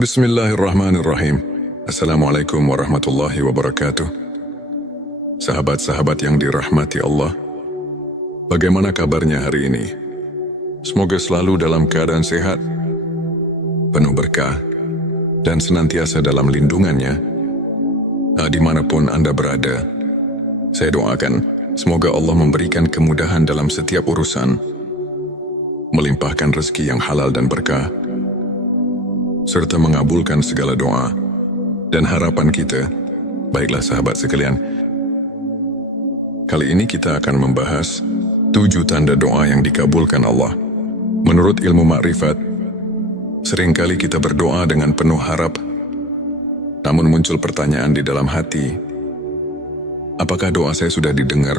Bismillahirrahmanirrahim. Assalamualaikum warahmatullahi wabarakatuh. Sahabat-sahabat yang dirahmati Allah, bagaimana kabarnya hari ini? Semoga selalu dalam keadaan sehat, penuh berkah, dan senantiasa dalam lindungannya. Dimanapun Anda berada, saya doakan semoga Allah memberikan kemudahan dalam setiap urusan, melimpahkan rezeki yang halal dan berkah, serta mengabulkan segala doa dan harapan kita. Baiklah sahabat sekalian, kali ini kita akan membahas 7 tanda doa yang dikabulkan Allah. Menurut ilmu makrifat, seringkali kita berdoa dengan penuh harap, namun muncul pertanyaan di dalam hati, apakah doa saya sudah didengar?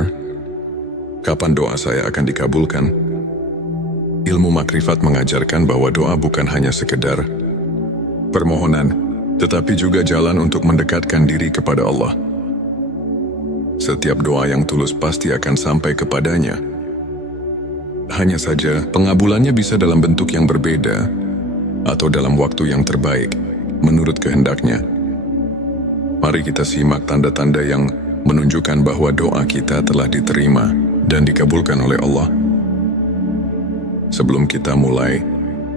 Kapan doa saya akan dikabulkan? Ilmu makrifat mengajarkan bahwa doa bukan hanya sekedar permohonan, tetapi juga jalan untuk mendekatkan diri kepada Allah. Setiap doa yang tulus pasti akan sampai kepadanya. Hanya saja, pengabulannya bisa dalam bentuk yang berbeda, atau dalam waktu yang terbaik, menurut kehendaknya. Mari kita simak tanda-tanda yang menunjukkan bahwa doa kita telah diterima dan dikabulkan oleh Allah. Sebelum kita mulai,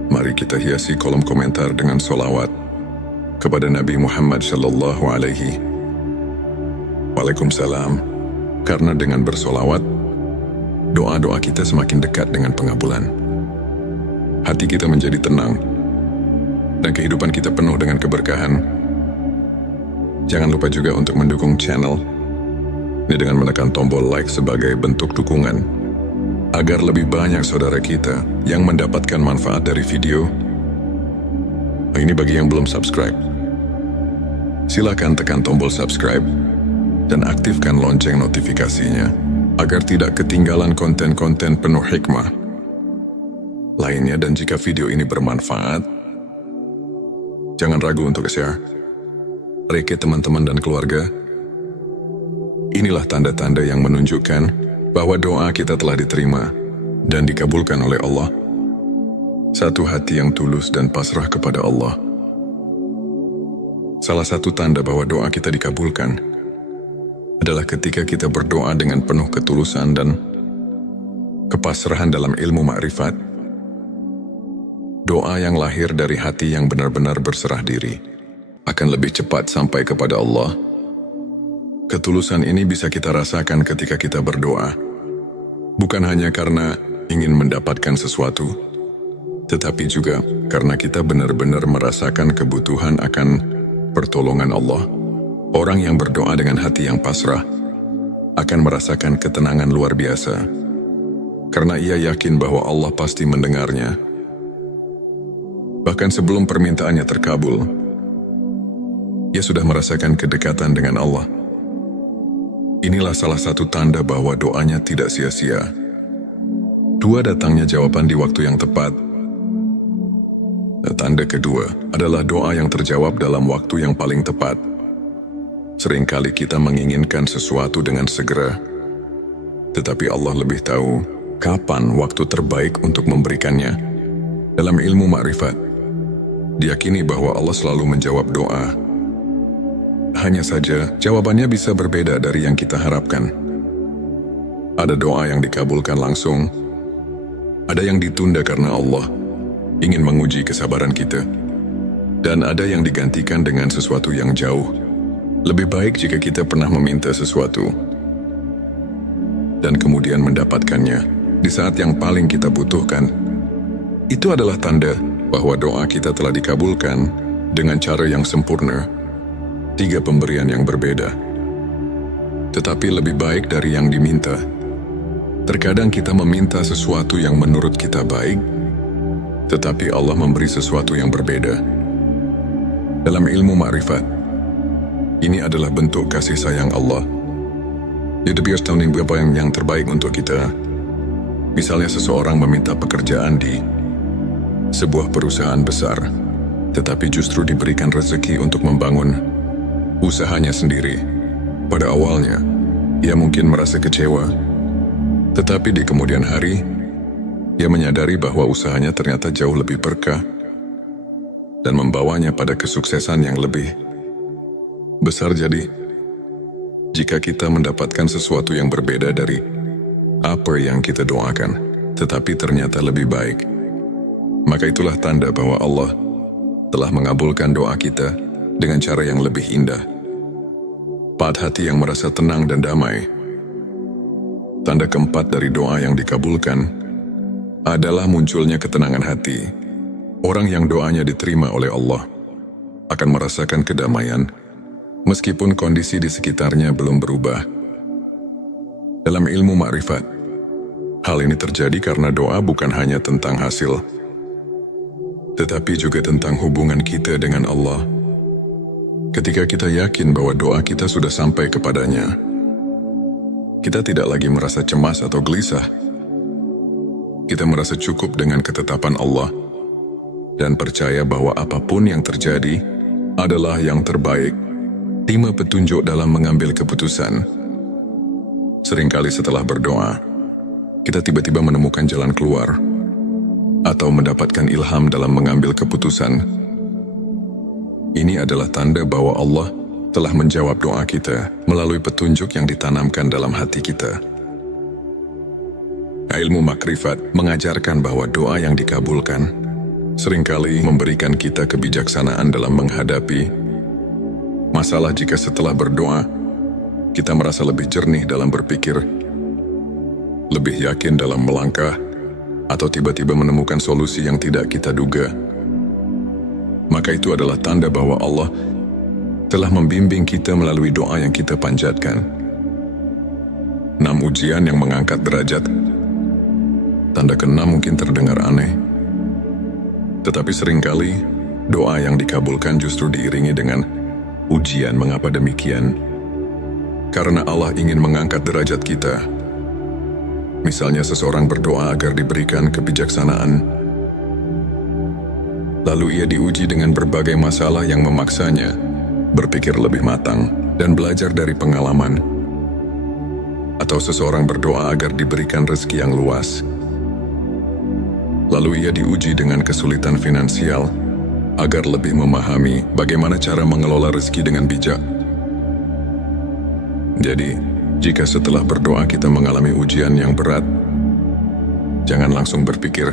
mari kita hiasi kolom komentar dengan sholawat kepada Nabi Muhammad sallallahu alaihi Waalaikumsalam. Karena dengan bersolawat, doa-doa kita semakin dekat dengan pengabulan. Hati kita menjadi tenang, dan kehidupan kita penuh dengan keberkahan. Jangan lupa juga untuk mendukung channel ini dengan menekan tombol like sebagai bentuk dukungan, agar lebih banyak saudara kita yang mendapatkan manfaat dari video. Ini bagi yang belum subscribe. Silakan tekan tombol subscribe dan aktifkan lonceng notifikasinya agar tidak ketinggalan konten-konten penuh hikmah lainnya. Dan jika video ini bermanfaat, jangan ragu untuk share ke teman-teman dan keluarga. Inilah tanda-tanda yang menunjukkan bahwa doa kita telah diterima dan dikabulkan oleh Allah. Satu hati yang tulus dan pasrah kepada Allah. Salah satu tanda bahwa doa kita dikabulkan adalah ketika kita berdoa dengan penuh ketulusan dan kepasrahan dalam ilmu makrifat. Doa yang lahir dari hati yang benar-benar berserah diri akan lebih cepat sampai kepada Allah. Ketulusan ini bisa kita rasakan ketika kita berdoa, bukan hanya karena ingin mendapatkan sesuatu, tetapi juga karena kita benar-benar merasakan kebutuhan akan pertolongan Allah. Orang yang berdoa dengan hati yang pasrah akan merasakan ketenangan luar biasa, karena ia yakin bahwa Allah pasti mendengarnya. Bahkan sebelum permintaannya terkabul, ia sudah merasakan kedekatan dengan Allah. Inilah salah satu tanda bahwa doanya tidak sia-sia. 2, datangnya jawaban di waktu yang tepat. Tanda kedua adalah doa yang terjawab dalam waktu yang paling tepat. Seringkali kita menginginkan sesuatu dengan segera, tetapi Allah lebih tahu kapan waktu terbaik untuk memberikannya. Dalam ilmu makrifat, diyakini bahwa Allah selalu menjawab doa. Hanya saja, jawabannya bisa berbeda dari yang kita harapkan. Ada doa yang dikabulkan langsung, ada yang ditunda karena Allah ingin menguji kesabaran kita, dan ada yang digantikan dengan sesuatu yang jauh lebih baik jika kita pernah meminta sesuatu dan kemudian mendapatkannya di saat yang paling kita butuhkan. Itu adalah tanda bahwa doa kita telah dikabulkan dengan cara yang sempurna. 3 pemberian yang berbeda, tetapi lebih baik dari yang diminta. Terkadang kita meminta sesuatu yang menurut kita baik, tetapi Allah memberi sesuatu yang berbeda. Dalam ilmu makrifat, ini adalah bentuk kasih sayang Allah. Jadi biar tahu apa yang terbaik untuk kita. Misalnya seseorang meminta pekerjaan di sebuah perusahaan besar, tetapi justru diberikan rezeki untuk membangun usahanya sendiri. Pada awalnya, ia mungkin merasa kecewa, tetapi di kemudian hari, ia menyadari bahwa usahanya ternyata jauh lebih berkah. dan membawanya pada kesuksesan yang lebih besar. Jadi, jika kita mendapatkan sesuatu yang berbeda dari apa yang kita doakan, tetapi ternyata lebih baik, maka itulah tanda bahwa Allah telah mengabulkan doa kita dengan cara yang lebih indah. Pada hati yang merasa tenang dan damai. Tanda keempat dari doa yang dikabulkan adalah munculnya ketenangan hati. Orang yang doanya diterima oleh Allah akan merasakan kedamaian meskipun kondisi di sekitarnya belum berubah. Dalam ilmu makrifat, hal ini terjadi karena doa bukan hanya tentang hasil, tetapi juga tentang hubungan kita dengan Allah. Ketika kita yakin bahwa doa kita sudah sampai kepadanya, kita tidak lagi merasa cemas atau gelisah. Kita merasa cukup dengan ketetapan Allah dan percaya bahwa apapun yang terjadi adalah yang terbaik. Terima petunjuk dalam mengambil keputusan. Seringkali setelah berdoa, kita tiba-tiba menemukan jalan keluar atau mendapatkan ilham dalam mengambil keputusan. Ini adalah tanda bahwa Allah telah menjawab doa kita melalui petunjuk yang ditanamkan dalam hati kita. Ilmu makrifat mengajarkan bahwa doa yang dikabulkan seringkali memberikan kita kebijaksanaan dalam menghadapi masalah. Jika setelah berdoa, kita merasa lebih jernih dalam berpikir, lebih yakin dalam melangkah, atau tiba-tiba menemukan solusi yang tidak kita duga, maka itu adalah tanda bahwa Allah telah membimbing kita melalui doa yang kita panjatkan. 6 ujian yang mengangkat derajat. Tanda ke-6 mungkin terdengar aneh, tetapi seringkali doa yang dikabulkan justru diiringi dengan ujian. Mengapa demikian? Karena Allah ingin mengangkat derajat kita. Misalnya seseorang berdoa agar diberikan kebijaksanaan, lalu ia diuji dengan berbagai masalah yang memaksanya berpikir lebih matang dan belajar dari pengalaman. Atau seseorang berdoa agar diberikan rezeki yang luas, lalu ia diuji dengan kesulitan finansial agar lebih memahami bagaimana cara mengelola rezeki dengan bijak. Jadi, jika setelah berdoa kita mengalami ujian yang berat, jangan langsung berpikir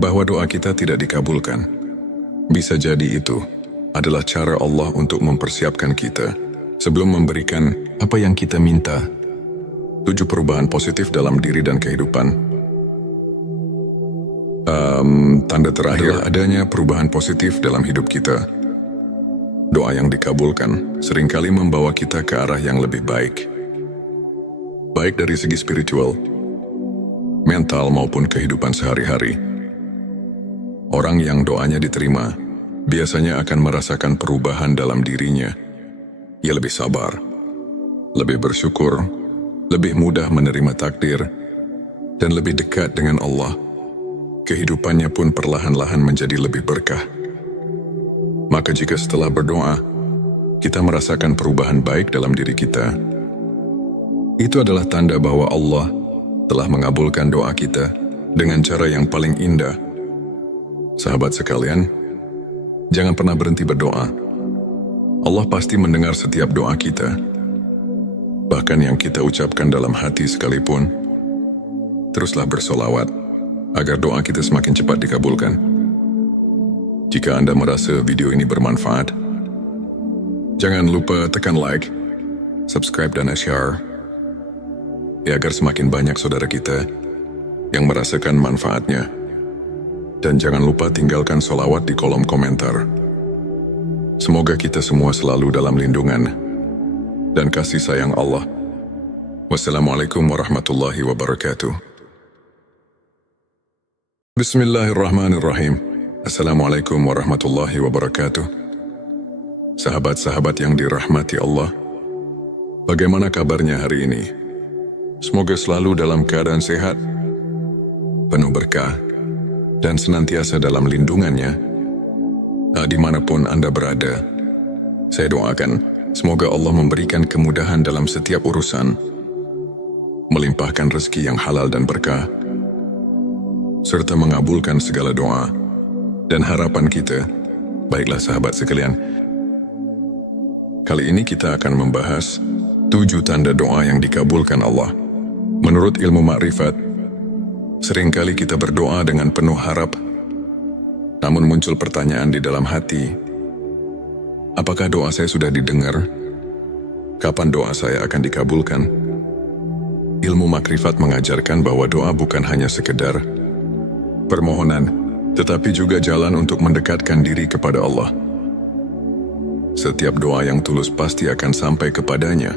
bahwa doa kita tidak dikabulkan. Bisa jadi itu adalah cara Allah untuk mempersiapkan kita sebelum memberikan apa yang kita minta. 7 perubahan positif dalam diri dan kehidupan. Tanda terakhir adanya perubahan positif dalam hidup kita. Doa yang dikabulkan seringkali membawa kita ke arah yang lebih baik, baik dari segi spiritual, mental maupun kehidupan sehari-hari. Orang yang doanya diterima biasanya akan merasakan perubahan dalam dirinya. Ia lebih sabar, lebih bersyukur, lebih mudah menerima takdir, dan lebih dekat dengan Allah. Kehidupannya pun perlahan-lahan menjadi lebih berkah. Maka jika setelah berdoa, kita merasakan perubahan baik dalam diri kita, itu adalah tanda bahwa Allah telah mengabulkan doa kita dengan cara yang paling indah. Sahabat sekalian, jangan pernah berhenti berdoa. Allah pasti mendengar setiap doa kita, bahkan yang kita ucapkan dalam hati sekalipun. Teruslah bersolawat agar doa kita semakin cepat dikabulkan. Jika Anda merasa video ini bermanfaat, jangan lupa tekan like, subscribe dan share, agar semakin banyak saudara kita yang merasakan manfaatnya. Dan jangan lupa tinggalkan sholawat di kolom komentar. Semoga kita semua selalu dalam lindungan dan kasih sayang Allah. Wassalamualaikum warahmatullahi wabarakatuh. Bismillahirrahmanirrahim. Assalamualaikum warahmatullahi wabarakatuh. Sahabat-sahabat yang dirahmati Allah, bagaimana kabarnya hari ini? Semoga selalu dalam keadaan sehat, penuh berkah, dan senantiasa dalam lindungannya. Dimanapun Anda berada, saya doakan semoga Allah memberikan kemudahan dalam setiap urusan, melimpahkan rezeki yang halal dan berkah, serta mengabulkan segala doa dan harapan kita Baiklah sahabat sekalian, kali ini kita akan membahas 7 tanda doa yang dikabulkan Allah. Menurut ilmu makrifat, seringkali kita berdoa dengan penuh harap, namun muncul pertanyaan di dalam hati, apakah doa saya sudah didengar? Kapan doa saya akan dikabulkan? Ilmu makrifat mengajarkan bahwa doa bukan hanya sekedar permohonan, tetapi juga jalan untuk mendekatkan diri kepada Allah. Setiap doa yang tulus pasti akan sampai kepadanya.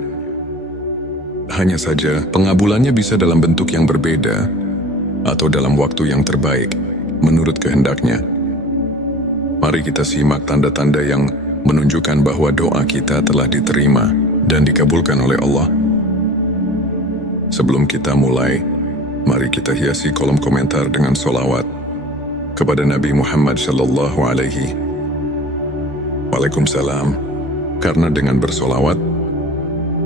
Hanya saja, pengabulannya bisa dalam bentuk yang berbeda atau dalam waktu yang terbaik, menurut kehendaknya. Mari kita simak tanda-tanda yang menunjukkan bahwa doa kita telah diterima dan dikabulkan oleh Allah. Sebelum kita mulai, mari kita hiasi kolom komentar dengan sholawat kepada Nabi Muhammad sallallahu alaihi Waalaikumsalam. Karena dengan bersolawat,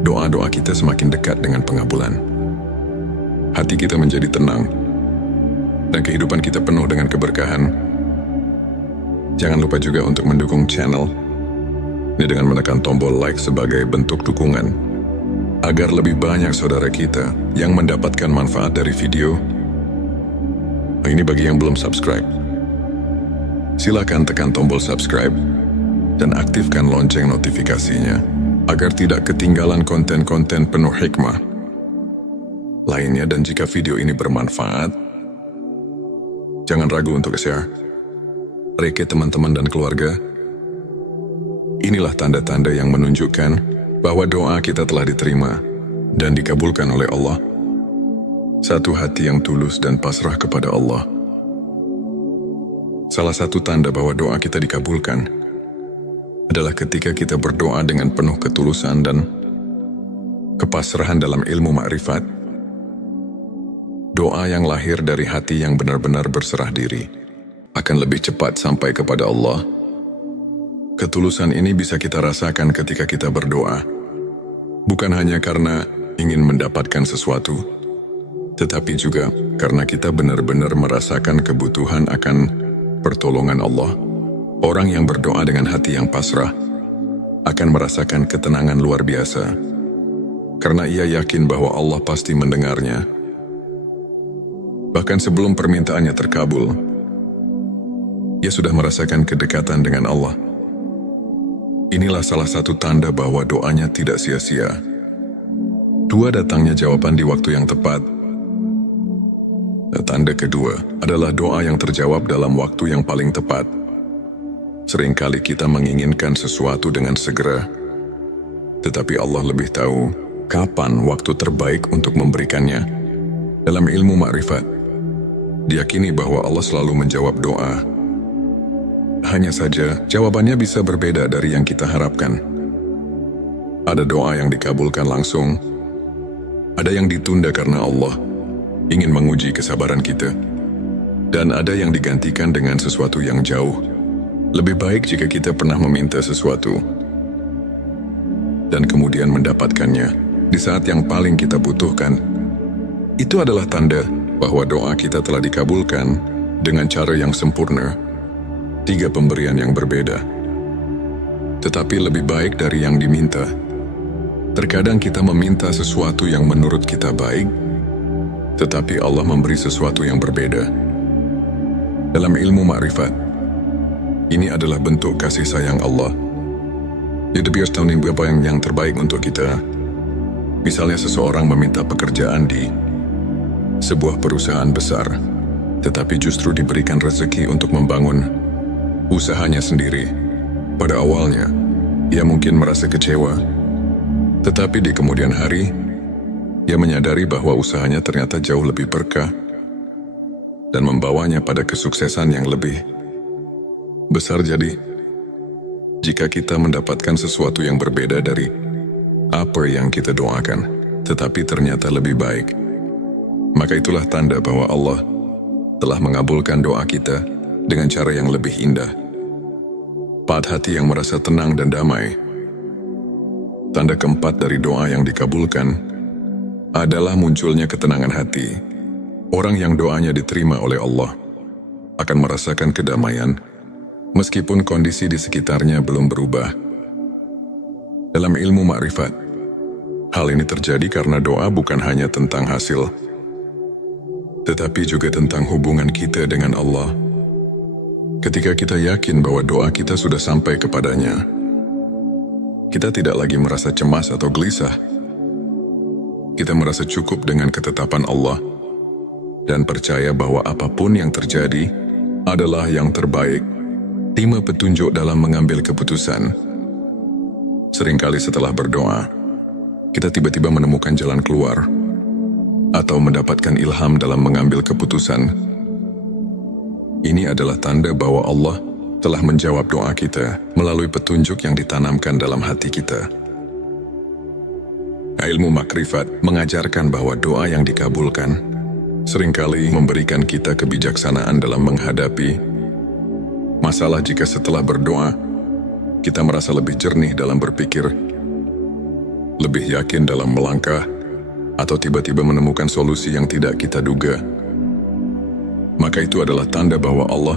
doa-doa kita semakin dekat dengan pengabulan. Hati kita menjadi tenang, dan kehidupan kita penuh dengan keberkahan. Jangan lupa juga untuk mendukung channel ini dengan menekan tombol like sebagai bentuk dukungan, agar lebih banyak saudara kita yang mendapatkan manfaat dari video. Ini bagi yang belum subscribe. Silakan tekan tombol subscribe dan aktifkan lonceng notifikasinya, agar tidak ketinggalan konten-konten penuh hikmah lainnya. Dan jika video ini bermanfaat, jangan ragu untuk share ke teman-teman dan keluarga. Inilah tanda-tanda yang menunjukkan bahwa doa kita telah diterima dan dikabulkan oleh Allah. Satu hati yang tulus dan pasrah kepada Allah. Salah satu tanda bahwa doa kita dikabulkan adalah ketika kita berdoa dengan penuh ketulusan dan kepasrahan dalam ilmu makrifat. Doa yang lahir dari hati yang benar-benar berserah diri akan lebih cepat sampai kepada Allah. Ketulusan ini bisa kita rasakan ketika kita berdoa, bukan hanya karena ingin mendapatkan sesuatu, tetapi juga karena kita benar-benar merasakan kebutuhan akan pertolongan Allah. Orang yang berdoa dengan hati yang pasrah akan merasakan ketenangan luar biasa, karena ia yakin bahwa Allah pasti mendengarnya. Bahkan sebelum permintaannya terkabul, ia sudah merasakan kedekatan dengan Allah. Inilah salah satu tanda bahwa doanya tidak sia-sia. 2, datangnya jawaban di waktu yang tepat. Tanda kedua adalah doa yang terjawab dalam waktu yang paling tepat. Seringkali kita menginginkan sesuatu dengan segera, tetapi Allah lebih tahu kapan waktu terbaik untuk memberikannya. Dalam ilmu makrifat, diyakini bahwa Allah selalu menjawab doa. Hanya saja, jawabannya bisa berbeda dari yang kita harapkan. Ada doa yang dikabulkan langsung, ada yang ditunda karena Allah ingin menguji kesabaran kita, dan ada yang digantikan dengan sesuatu yang jauh lebih baik jika kita pernah meminta sesuatu dan kemudian mendapatkannya di saat yang paling kita butuhkan. Itu adalah tanda bahwa doa kita telah dikabulkan dengan cara yang sempurna. 3 pemberian yang berbeda, tetapi lebih baik dari yang diminta. Terkadang kita meminta sesuatu yang menurut kita baik, tetapi Allah memberi sesuatu yang berbeda. Dalam ilmu makrifat, ini adalah bentuk kasih sayang Allah. Dia biasa tahu apa yang terbaik untuk kita. Misalnya seseorang meminta pekerjaan di sebuah perusahaan besar, tetapi justru diberikan rezeki untuk membangun usahanya sendiri. Pada awalnya, ia mungkin merasa kecewa, tetapi di kemudian hari, ia menyadari bahwa usahanya ternyata jauh lebih berkah dan membawanya pada kesuksesan yang lebih besar. Jadi, jika kita mendapatkan sesuatu yang berbeda dari apa yang kita doakan, tetapi ternyata lebih baik, maka itulah tanda bahwa Allah telah mengabulkan doa kita dengan cara yang lebih indah. 4, hati yang merasa tenang dan damai. Tanda keempat dari doa yang dikabulkan adalah munculnya ketenangan hati. Orang yang doanya diterima oleh Allah akan merasakan kedamaian meskipun kondisi di sekitarnya belum berubah. Dalam ilmu makrifat, hal ini terjadi karena doa bukan hanya tentang hasil, tetapi juga tentang hubungan kita dengan Allah. Ketika kita yakin bahwa doa kita sudah sampai kepadanya, kita tidak lagi merasa cemas atau gelisah. Kita merasa cukup dengan ketetapan Allah dan percaya bahwa apapun yang terjadi adalah yang terbaik. Terima petunjuk dalam mengambil keputusan. Seringkali setelah berdoa, kita tiba-tiba menemukan jalan keluar atau mendapatkan ilham dalam mengambil keputusan. Ini adalah tanda bahwa Allah telah menjawab doa kita melalui petunjuk yang ditanamkan dalam hati kita. Ilmu makrifat mengajarkan bahwa doa yang dikabulkan seringkali memberikan kita kebijaksanaan dalam menghadapi masalah. Jika setelah berdoa, kita merasa lebih jernih dalam berpikir, lebih yakin dalam melangkah, atau tiba-tiba menemukan solusi yang tidak kita duga, maka itu adalah tanda bahwa Allah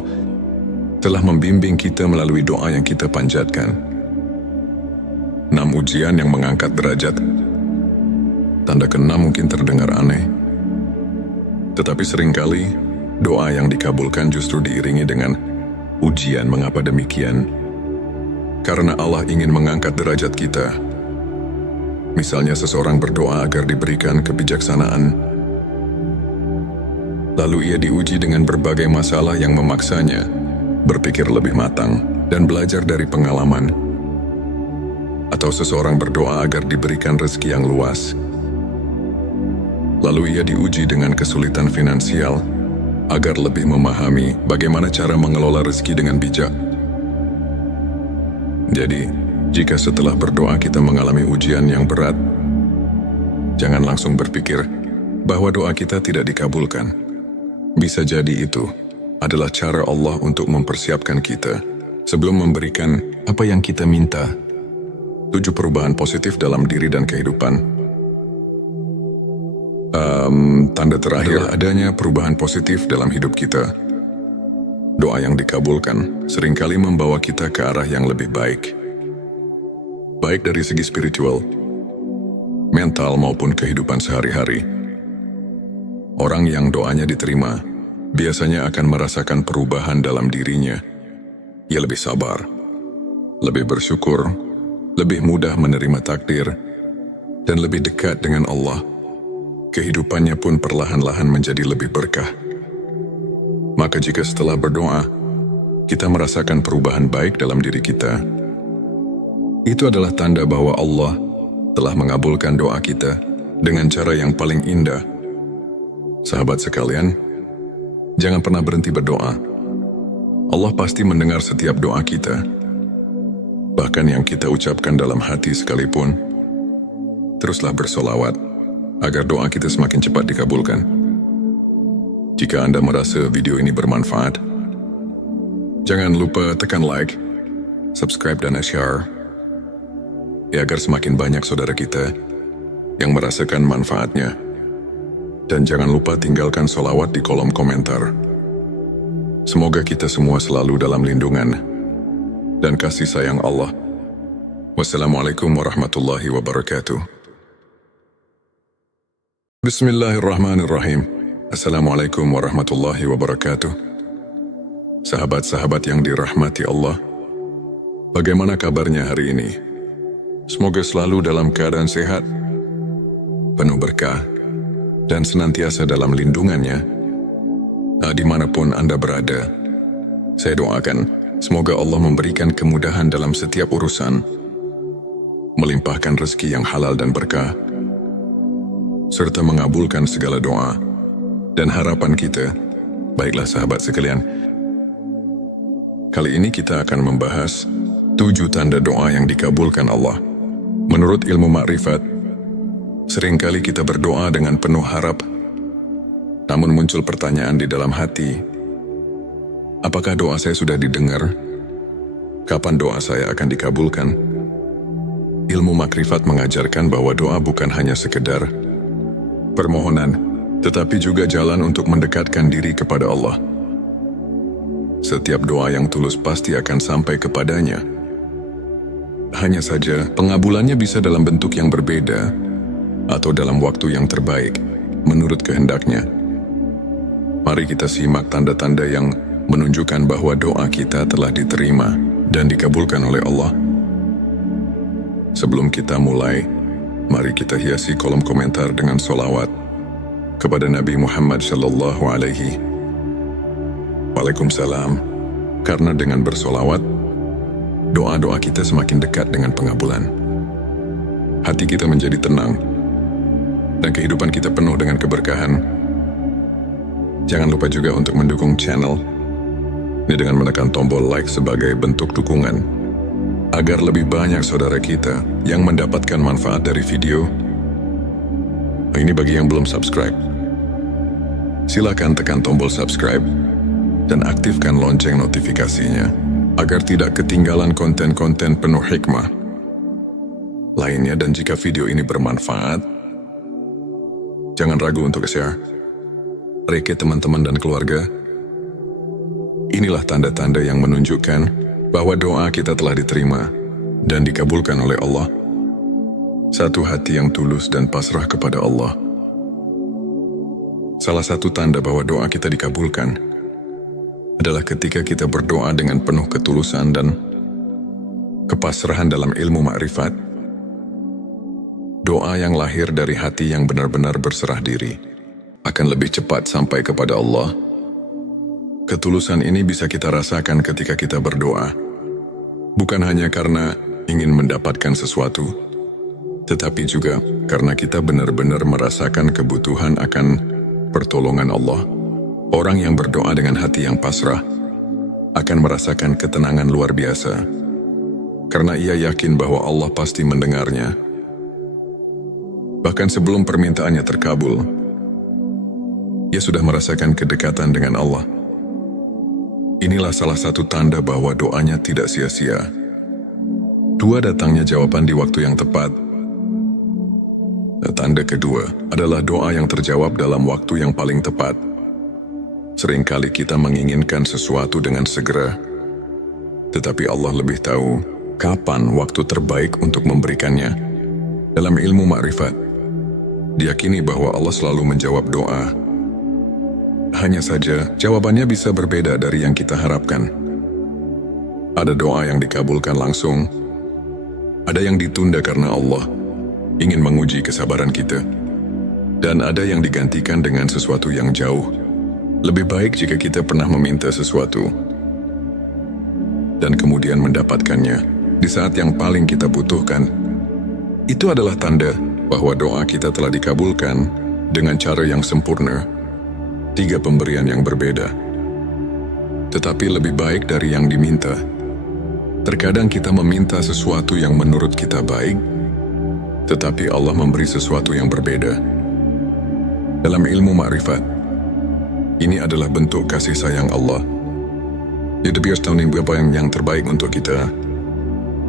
telah membimbing kita melalui doa yang kita panjatkan. 6 ujian yang mengangkat derajat. Tanda ke-6 mungkin terdengar aneh, tetapi seringkali doa yang dikabulkan justru diiringi dengan ujian. Mengapa demikian? Karena Allah ingin mengangkat derajat kita. Misalnya seseorang berdoa agar diberikan kebijaksanaan, lalu ia diuji dengan berbagai masalah yang memaksanya berpikir lebih matang dan belajar dari pengalaman. Atau seseorang berdoa agar diberikan rezeki yang luas, lalu ia diuji dengan kesulitan finansial agar lebih memahami bagaimana cara mengelola rezeki dengan bijak. Jadi, jika setelah berdoa kita mengalami ujian yang berat, jangan langsung berpikir bahwa doa kita tidak dikabulkan. Bisa jadi itu adalah cara Allah untuk mempersiapkan kita sebelum memberikan apa yang kita minta. 7 perubahan positif dalam diri dan kehidupan. Tanda terakhir adanya perubahan positif dalam hidup kita. Doa yang dikabulkan seringkali membawa kita ke arah yang lebih baik. Baik dari segi spiritual, mental maupun kehidupan sehari-hari. Orang yang doanya diterima biasanya akan merasakan perubahan dalam dirinya. Ia lebih sabar, lebih bersyukur, lebih mudah menerima takdir, dan lebih dekat dengan Allah. Kehidupannya pun perlahan-lahan menjadi lebih berkah. Maka jika setelah berdoa, kita merasakan perubahan baik dalam diri kita, itu adalah tanda bahwa Allah telah mengabulkan doa kita dengan cara yang paling indah. Sahabat sekalian, jangan pernah berhenti berdoa. Allah pasti mendengar setiap doa kita. Bahkan yang kita ucapkan dalam hati sekalipun. Teruslah bersolawat agar doa kita semakin cepat dikabulkan. Jika Anda merasa video ini bermanfaat, jangan lupa tekan like, subscribe dan share, ya agar semakin banyak saudara kita yang merasakan manfaatnya. Dan jangan lupa tinggalkan solawat di kolom komentar. Semoga kita semua selalu dalam lindungan dan kasih sayang Allah. Wassalamualaikum warahmatullahi wabarakatuh. Bismillahirrahmanirrahim. Assalamualaikum warahmatullahi wabarakatuh. Sahabat-sahabat yang dirahmati Allah, bagaimana kabarnya hari ini? Semoga selalu dalam keadaan sehat, penuh berkah, dan senantiasa dalam lindungannya. Dimanapun Anda berada, saya doakan semoga Allah memberikan kemudahan dalam setiap urusan, melimpahkan rezeki yang halal dan berkah, serta mengabulkan segala doa dan harapan kita. Baiklah sahabat sekalian, kali ini kita akan membahas 7 tanda doa yang dikabulkan Allah. Menurut ilmu makrifat, seringkali kita berdoa dengan penuh harap, namun muncul pertanyaan di dalam hati, apakah doa saya sudah didengar? Kapan doa saya akan dikabulkan? Ilmu makrifat mengajarkan bahwa doa bukan hanya sekedar permohonan, tetapi juga jalan untuk mendekatkan diri kepada Allah. setiap doa yang tulus pasti akan sampai kepadanya. Hanya saja, pengabulannya bisa dalam bentuk yang berbeda atau dalam waktu yang terbaik, menurut kehendaknya. Mari kita simak tanda-tanda yang menunjukkan bahwa doa kita telah diterima dan dikabulkan oleh Allah. Sebelum kita mulai, mari kita hiasi kolom komentar dengan sholawat kepada Nabi Muhammad Sallallahu Alaihi Waalaikumsalam. Karena dengan bersolawat, doa-doa kita semakin dekat dengan pengabulan. Hati kita menjadi tenang, dan kehidupan kita penuh dengan keberkahan. Jangan lupa juga untuk mendukung channel ini dengan menekan tombol like sebagai bentuk dukungan, agar lebih banyak saudara kita yang mendapatkan manfaat dari video. Ini bagi yang belum subscribe. Silakan tekan tombol subscribe dan aktifkan lonceng notifikasinya agar tidak ketinggalan konten-konten penuh hikmah lainnya. Dan jika video ini bermanfaat, jangan ragu untuk share ke teman-teman dan keluarga. Inilah tanda-tanda yang menunjukkan bahwa doa kita telah diterima dan dikabulkan oleh Allah. Satu hati yang tulus dan pasrah kepada Allah. Salah satu tanda bahwa doa kita dikabulkan adalah ketika kita berdoa dengan penuh ketulusan dan kepasrahan dalam ilmu makrifat. Doa yang lahir dari hati yang benar-benar berserah diri akan lebih cepat sampai kepada Allah. Ketulusan ini bisa kita rasakan ketika kita berdoa, bukan hanya karena ingin mendapatkan sesuatu, tetapi juga karena kita benar-benar merasakan kebutuhan akan pertolongan Allah. Orang yang berdoa dengan hati yang pasrah akan merasakan ketenangan luar biasa, karena ia yakin bahwa Allah pasti mendengarnya. Bahkan sebelum permintaannya terkabul, ia sudah merasakan kedekatan dengan Allah. Inilah salah satu tanda bahwa doanya tidak sia-sia. Dua, datangnya jawaban di waktu yang tepat. Tanda kedua adalah doa yang terjawab dalam waktu yang paling tepat. Seringkali kita menginginkan sesuatu dengan segera, tetapi Allah lebih tahu kapan waktu terbaik untuk memberikannya. Dalam ilmu makrifat, diyakini bahwa Allah selalu menjawab doa. Hanya saja, jawabannya bisa berbeda dari yang kita harapkan. Ada doa yang dikabulkan langsung, ada yang ditunda karena Allah ingin menguji kesabaran kita, dan ada yang digantikan dengan sesuatu yang jauh lebih baik jika kita pernah meminta sesuatu dan kemudian mendapatkannya di saat yang paling kita butuhkan. Itu adalah tanda bahwa doa kita telah dikabulkan dengan cara yang sempurna. 3 pemberian yang berbeda, tetapi lebih baik dari yang diminta. Terkadang kita meminta sesuatu yang menurut kita baik, tetapi Allah memberi sesuatu yang berbeda. Dalam ilmu makrifat, ini adalah bentuk kasih sayang Allah. Dia biasa tahu apa yang terbaik untuk kita.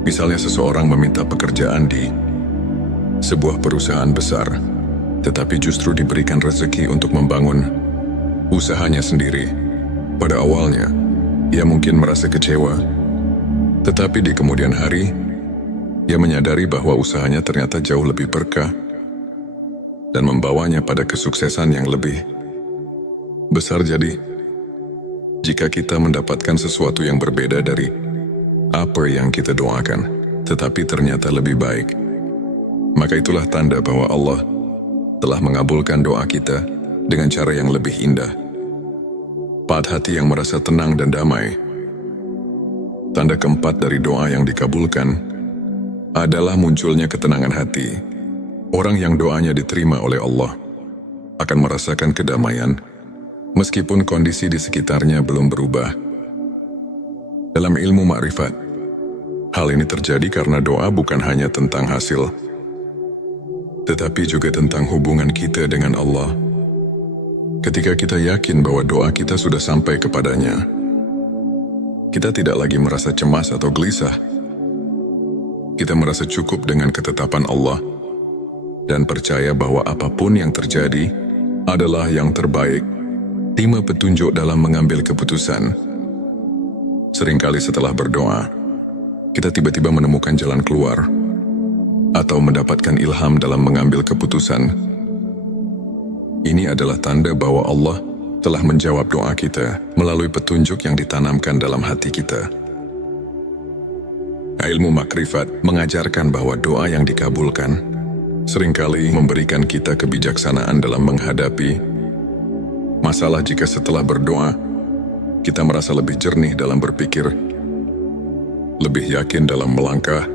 Misalnya seseorang meminta pekerjaan di sebuah perusahaan besar, tetapi justru diberikan rezeki untuk membangun usahanya sendiri. Pada awalnya, ia mungkin merasa kecewa, tetapi di kemudian hari, ia menyadari bahwa usahanya ternyata jauh lebih berkah dan membawanya pada kesuksesan yang lebih besar. Jadi, jika kita mendapatkan sesuatu yang berbeda dari apa yang kita doakan, tetapi ternyata lebih baik, maka itulah tanda bahwa Allah telah mengabulkan doa kita dengan cara yang lebih indah. 4 hati yang merasa tenang dan damai. Tanda keempat dari doa yang dikabulkan adalah munculnya ketenangan hati. Orang yang doanya diterima oleh Allah akan merasakan kedamaian meskipun kondisi di sekitarnya belum berubah. Dalam ilmu makrifat, hal ini terjadi karena doa bukan hanya tentang hasil, tetapi juga tentang hubungan kita dengan Allah. Ketika kita yakin bahwa doa kita sudah sampai kepadanya, kita tidak lagi merasa cemas atau gelisah. Kita merasa cukup dengan ketetapan Allah dan percaya bahwa apapun yang terjadi adalah yang terbaik. 5 petunjuk dalam mengambil keputusan. Seringkali setelah berdoa, kita tiba-tiba menemukan jalan keluar atau mendapatkan ilham dalam mengambil keputusan. Ini adalah tanda bahwa Allah telah menjawab doa kita melalui petunjuk yang ditanamkan dalam hati kita. Ilmu makrifat mengajarkan bahwa doa yang dikabulkan seringkali memberikan kita kebijaksanaan dalam menghadapi masalah. Jika setelah berdoa, kita merasa lebih jernih dalam berpikir, lebih yakin dalam melangkah,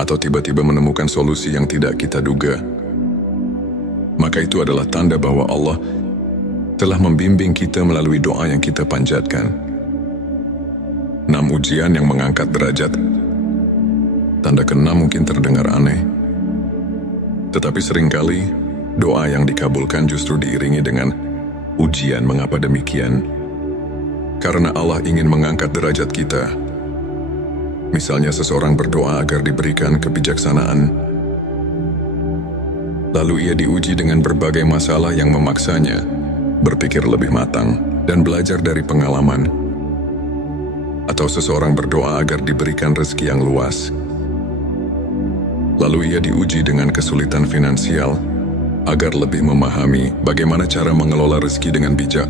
atau tiba-tiba menemukan solusi yang tidak kita duga, maka itu adalah tanda bahwa Allah telah membimbing kita melalui doa yang kita panjatkan. 6 ujian yang mengangkat derajat. Tanda ke-6 mungkin terdengar aneh, tetapi seringkali doa yang dikabulkan justru diiringi dengan ujian. Mengapa demikian? Karena Allah ingin mengangkat derajat kita. Misalnya seseorang berdoa agar diberikan kebijaksanaan, lalu ia diuji dengan berbagai masalah yang memaksanya berpikir lebih matang dan belajar dari pengalaman. Atau seseorang berdoa agar diberikan rezeki yang luas, lalu ia diuji dengan kesulitan finansial agar lebih memahami bagaimana cara mengelola rezeki dengan bijak.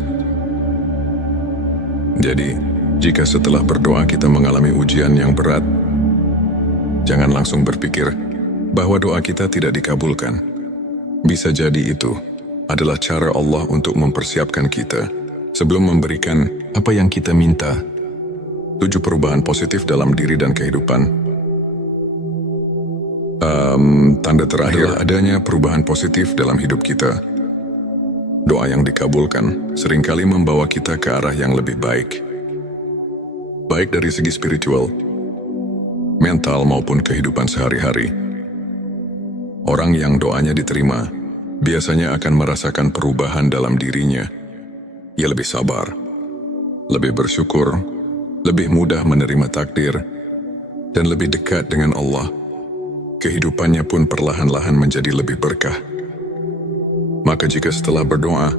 Jadi, jika setelah berdoa kita mengalami ujian yang berat, jangan langsung berpikir bahwa doa kita tidak dikabulkan. Bisa jadi itu adalah cara Allah untuk mempersiapkan kita sebelum memberikan apa yang kita minta. 7 perubahan positif dalam diri dan kehidupan. Tanda terakhir adanya perubahan positif dalam hidup kita. Doa yang dikabulkan seringkali membawa kita ke arah yang lebih baik. Baik dari segi spiritual, mental maupun kehidupan sehari-hari. Orang yang doanya diterima biasanya akan merasakan perubahan dalam dirinya. Ia lebih sabar, lebih bersyukur, lebih mudah menerima takdir, dan lebih dekat dengan Allah. Kehidupannya pun perlahan-lahan menjadi lebih berkah. Maka jika setelah berdoa,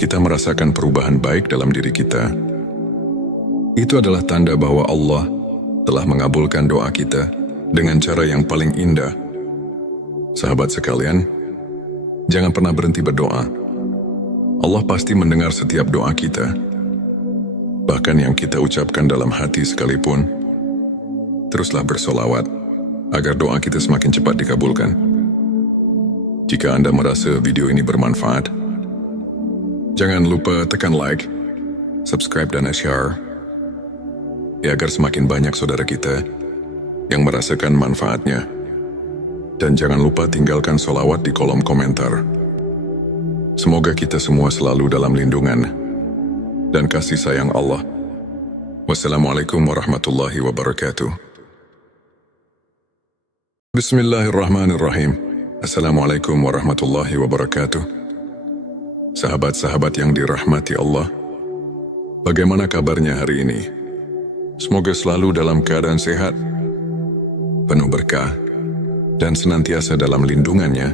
kita merasakan perubahan baik dalam diri kita, itu adalah tanda bahwa Allah telah mengabulkan doa kita dengan cara yang paling indah. Sahabat sekalian, jangan pernah berhenti berdoa. Allah pasti mendengar setiap doa kita, bahkan yang kita ucapkan dalam hati sekalipun. Teruslah bersolawat agar doa kita semakin cepat dikabulkan. Jika Anda merasa video ini bermanfaat, jangan lupa tekan like, subscribe dan share, ya agar semakin banyak saudara kita yang merasakan manfaatnya. Dan jangan lupa tinggalkan solawat di kolom komentar. Semoga kita semua selalu dalam lindungan dan kasih sayang Allah. Wassalamualaikum warahmatullahi wabarakatuh. Bismillahirrahmanirrahim. Assalamualaikum warahmatullahi wabarakatuh. Sahabat-sahabat yang dirahmati Allah, bagaimana kabarnya hari ini? Semoga selalu dalam keadaan sehat, penuh berkah, dan senantiasa dalam lindungannya.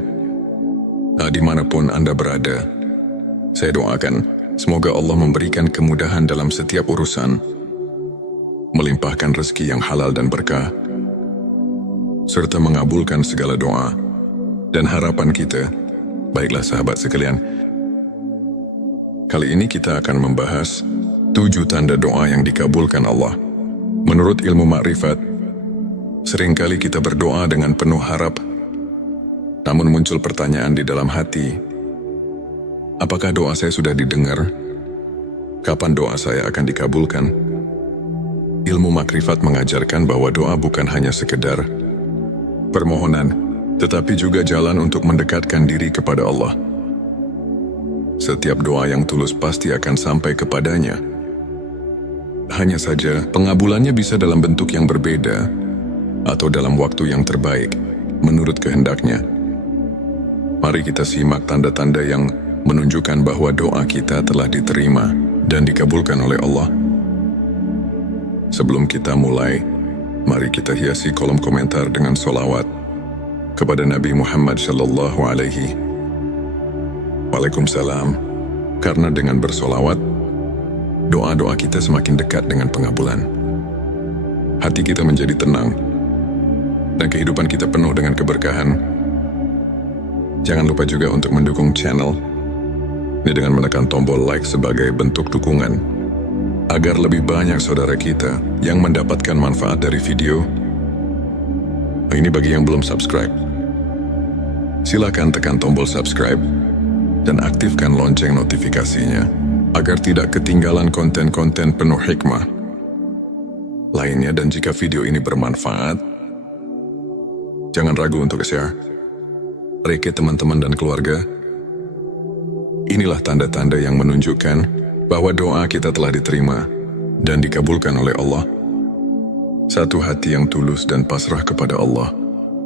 Dimanapun Anda berada, saya doakan semoga Allah memberikan kemudahan dalam setiap urusan, melimpahkan rezeki yang halal dan berkah, serta mengabulkan segala doa dan harapan kita. Baiklah sahabat sekalian, kali ini kita akan membahas 7 tanda doa yang dikabulkan Allah. Menurut ilmu makrifat, seringkali kita berdoa dengan penuh harap, namun muncul pertanyaan di dalam hati, apakah doa saya sudah didengar? Kapan doa saya akan dikabulkan? Ilmu makrifat mengajarkan bahwa doa bukan hanya sekedar permohonan, tetapi juga jalan untuk mendekatkan diri kepada Allah. Setiap doa yang tulus pasti akan sampai kepadanya. Hanya saja, pengabulannya bisa dalam bentuk yang berbeda atau dalam waktu yang terbaik, menurut kehendaknya. Mari kita simak tanda-tanda yang menunjukkan bahwa doa kita telah diterima dan dikabulkan oleh Allah. Sebelum kita mulai, mari kita hiasi kolom komentar dengan solawat kepada Nabi Muhammad Sallallahu Alaihi Waalaikumsalam. Karena dengan bersolawat, doa-doa kita semakin dekat dengan pengabulan. hati kita menjadi tenang, dan kehidupan kita penuh dengan keberkahan. Jangan lupa juga untuk mendukung channel ini dengan menekan tombol like sebagai bentuk dukungan, agar lebih banyak saudara kita yang mendapatkan manfaat dari video. Ini bagi yang belum subscribe. Silakan tekan tombol subscribe dan aktifkan lonceng notifikasinya, agar tidak ketinggalan konten-konten penuh hikmah lainnya. Dan jika video ini bermanfaat, jangan ragu untuk share ke teman-teman dan keluarga. Inilah tanda-tanda yang menunjukkan bahwa doa kita telah diterima dan dikabulkan oleh Allah. Satu hati yang tulus dan pasrah kepada Allah